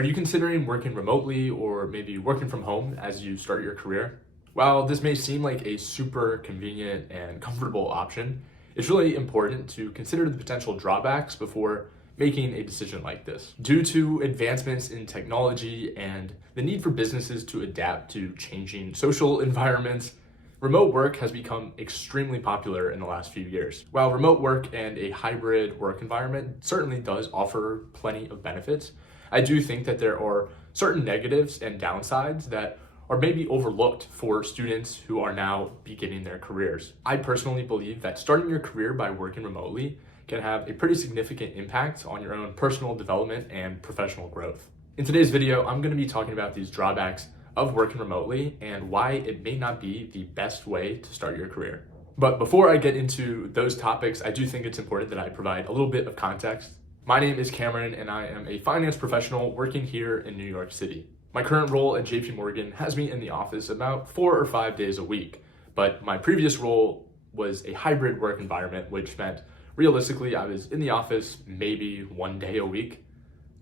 Are you considering working remotely or maybe working from home as you start your career? While this may seem like a super convenient and comfortable option, it's really important to consider the potential drawbacks before making a decision like this. Due to advancements in technology and the need for businesses to adapt to changing social environments, remote work has become extremely popular in the last few years. While remote work and a hybrid work environment certainly does offer plenty of benefits, I do think that there are certain negatives and downsides that are maybe overlooked for students who are now beginning their careers. I personally believe that starting your career by working remotely can have a pretty significant impact on your own personal development and professional growth. In today's video, I'm going to be talking about these drawbacks of working remotely and why it may not be the best way to start your career. But before I get into those topics, I do think it's important that I provide a little bit of context. My name is Cameron and I am a finance professional working here in New York City. My current role at JP Morgan has me in the office about 4 or 5 days a week, but my previous role was a hybrid work environment, which meant realistically I was in the office maybe 1 day a week,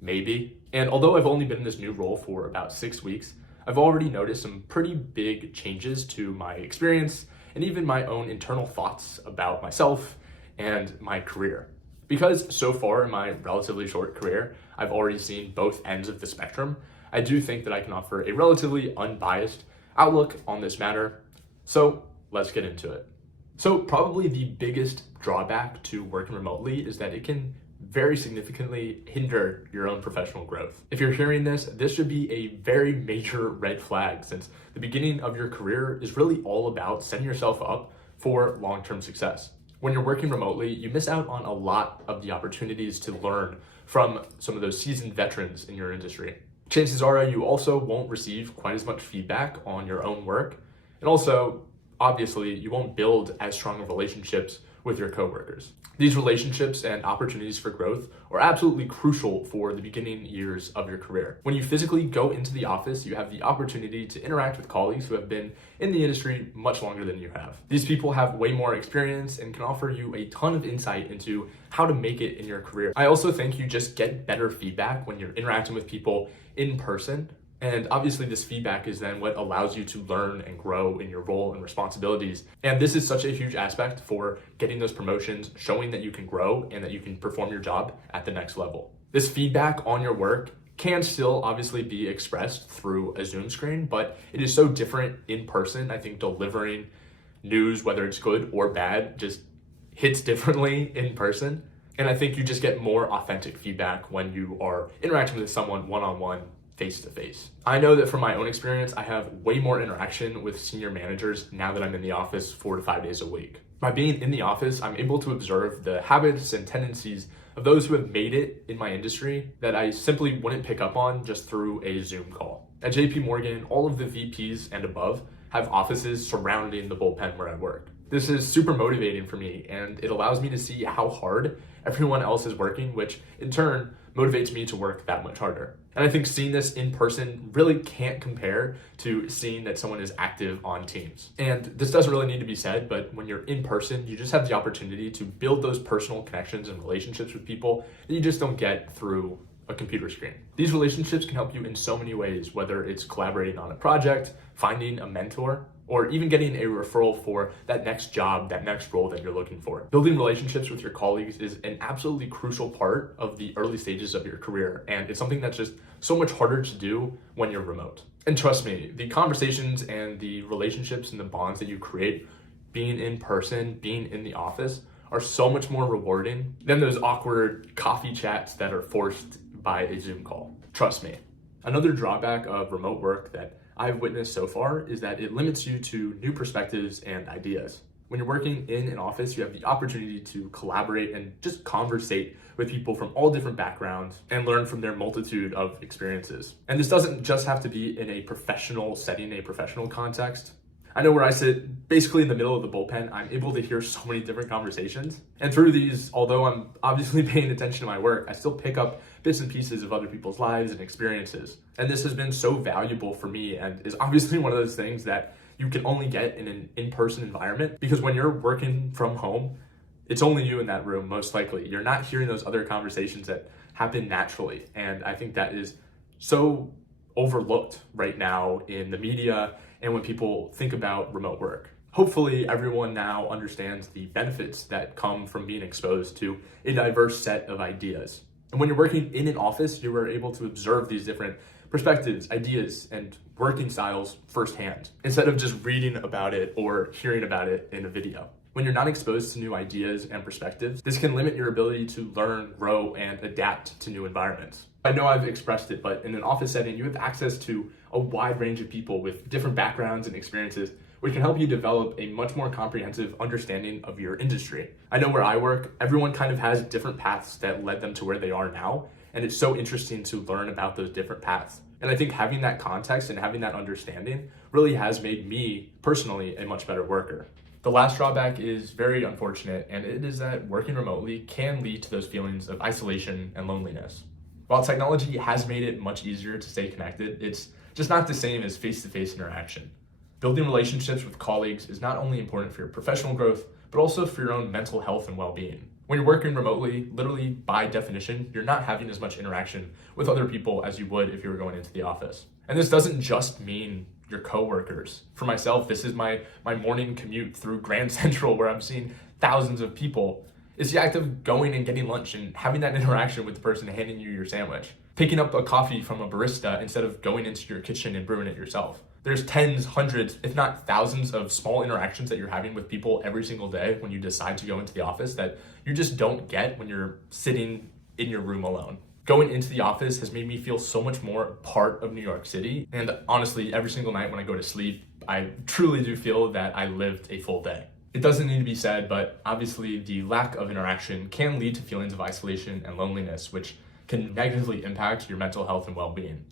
maybe. And although I've only been in this new role for about 6 weeks, I've already noticed some pretty big changes to my experience and even my own internal thoughts about myself and my career. Because so far in my relatively short career, I've already seen both ends of the spectrum, I do think that I can offer a relatively unbiased outlook on this matter. So let's get into it. So probably the biggest drawback to working remotely is that it can very significantly hinder your own professional growth. If you're hearing this should be a very major red flag, since the beginning of your career is really all about setting yourself up for long-term success. When you're working remotely, you miss out on a lot of the opportunities to learn from some of those seasoned veterans in your industry. Chances are you also won't receive quite as much feedback on your own work. And also, obviously, you won't build as strong of relationships with your coworkers. These relationships and opportunities for growth are absolutely crucial for the beginning years of your career. When you physically go into the office, you have the opportunity to interact with colleagues who have been in the industry much longer than you have. These people have way more experience and can offer you a ton of insight into how to make it in your career. I also think you just get better feedback when you're interacting with people in person. And obviously this feedback is then what allows you to learn and grow in your role and responsibilities. And this is such a huge aspect for getting those promotions, showing that you can grow and that you can perform your job at the next level. This feedback on your work can still obviously be expressed through a Zoom screen, but it is so different in person. I think delivering news, whether it's good or bad, just hits differently in person. And I think you just get more authentic feedback when you are interacting with someone one-on-one, face-to-face. I know that from my own experience, I have way more interaction with senior managers now that I'm in the office 4 to 5 days a week. By being in the office, I'm able to observe the habits and tendencies of those who have made it in my industry that I simply wouldn't pick up on just through a Zoom call. At JP Morgan, all of the VPs and above have offices surrounding the bullpen where I work. This is super motivating for me, and it allows me to see how hard everyone else is working, which in turn motivates me to work that much harder. And I think seeing this in person really can't compare to seeing that someone is active on Teams. And this doesn't really need to be said, but when you're in person, you just have the opportunity to build those personal connections and relationships with people that you just don't get through a computer screen. These relationships can help you in so many ways, whether it's collaborating on a project, finding a mentor, or even getting a referral for that next job, that next role that you're looking for. Building relationships with your colleagues is an absolutely crucial part of the early stages of your career, and it's something that's just so much harder to do when you're remote. And trust me, the conversations and the relationships and the bonds that you create being in person, being in the office, are so much more rewarding than those awkward coffee chats that are forced by a Zoom call. Trust me. Another drawback of remote work that I've witnessed so far is that it limits you to new perspectives and ideas. When you're working in an office, you have the opportunity to collaborate and just conversate with people from all different backgrounds and learn from their multitude of experiences. And this doesn't just have to be in a professional setting, a professional context. I know where I sit basically in the middle of the bullpen, I'm able to hear so many different conversations. And through these, although I'm obviously paying attention to my work, I still pick up bits and pieces of other people's lives and experiences. And this has been so valuable for me and is obviously one of those things that you can only get in an in-person environment, because when you're working from home, it's only you in that room, most likely. You're not hearing those other conversations that happen naturally. And I think that is so overlooked right now in the media and when people think about remote work. Hopefully everyone now understands the benefits that come from being exposed to a diverse set of ideas. And when you're working in an office, you are able to observe these different perspectives, ideas, and working styles firsthand, instead of just reading about it or hearing about it in a video. When you're not exposed to new ideas and perspectives, this can limit your ability to learn, grow, and adapt to new environments. I know I've expressed it, but in an office setting, you have access to a wide range of people with different backgrounds and experiences, which can help you develop a much more comprehensive understanding of your industry. I know where I work, everyone kind of has different paths that led them to where they are now, and it's so interesting to learn about those different paths. And I think having that context and having that understanding really has made me personally a much better worker. The last drawback is very unfortunate, and it is that working remotely can lead to those feelings of isolation and loneliness. While technology has made it much easier to stay connected, it's just not the same as face-to-face interaction. Building relationships with colleagues is not only important for your professional growth, but also for your own mental health and well-being. When you're working remotely, literally by definition, you're not having as much interaction with other people as you would if you were going into the office. And this doesn't just mean your coworkers. For myself, this is my morning commute through Grand Central where I'm seeing thousands of people. It's the act of going and getting lunch and having that interaction with the person handing you your sandwich. Picking up a coffee from a barista instead of going into your kitchen and brewing it yourself. There's tens, hundreds, if not thousands of small interactions that you're having with people every single day when you decide to go into the office that you just don't get when you're sitting in your room alone. Going into the office has made me feel so much more part of New York City. And honestly, every single night when I go to sleep, I truly do feel that I lived a full day. It doesn't need to be said, but obviously the lack of interaction can lead to feelings of isolation and loneliness, which can negatively impact your mental health and well-being.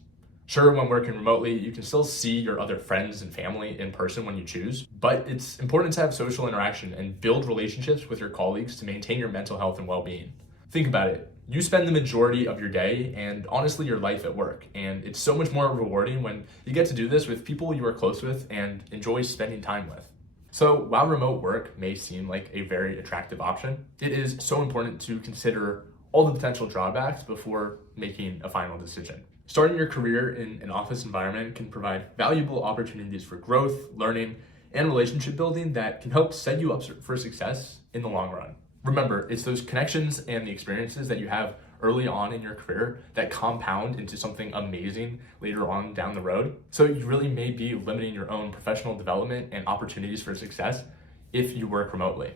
Sure, when working remotely, you can still see your other friends and family in person when you choose, but it's important to have social interaction and build relationships with your colleagues to maintain your mental health and well-being. Think about it. You spend the majority of your day and honestly your life at work, and it's so much more rewarding when you get to do this with people you are close with and enjoy spending time with. So while remote work may seem like a very attractive option, it is so important to consider all the potential drawbacks before making a final decision. Starting your career in an office environment can provide valuable opportunities for growth, learning, and relationship building that can help set you up for success in the long run. Remember, it's those connections and the experiences that you have early on in your career that compound into something amazing later on down the road. So you really may be limiting your own professional development and opportunities for success if you work remotely.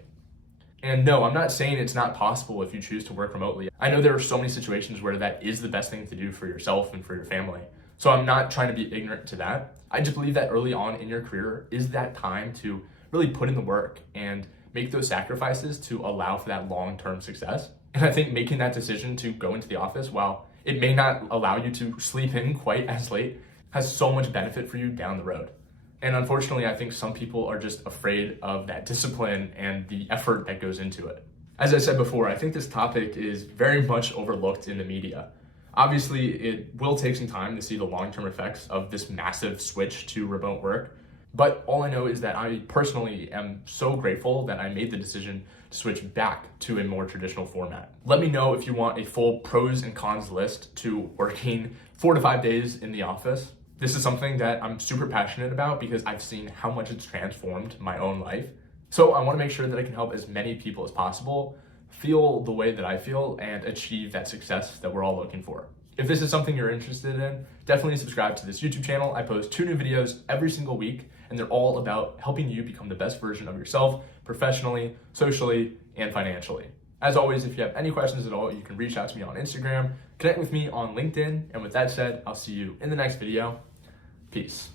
And no, I'm not saying it's not possible if you choose to work remotely. I know there are so many situations where that is the best thing to do for yourself and for your family. So I'm not trying to be ignorant to that. I just believe that early on in your career is that time to really put in the work and make those sacrifices to allow for that long-term success. And I think making that decision to go into the office, while it may not allow you to sleep in quite as late, has so much benefit for you down the road. And unfortunately, I think some people are just afraid of that discipline and the effort that goes into it. As I said before, I think this topic is very much overlooked in the media. Obviously, it will take some time to see the long-term effects of this massive switch to remote work. But all I know is that I personally am so grateful that I made the decision to switch back to a more traditional format. Let me know if you want a full pros and cons list to working 4 to 5 days in the office. This is something that I'm super passionate about because I've seen how much it's transformed my own life. So I want to make sure that I can help as many people as possible feel the way that I feel and achieve that success that we're all looking for. If this is something you're interested in, definitely subscribe to this YouTube channel. I post 2 new videos every single week, and they're all about helping you become the best version of yourself professionally, socially, and financially. As always, if you have any questions at all, you can reach out to me on Instagram, connect with me on LinkedIn, and with that said, I'll see you in the next video. Peace.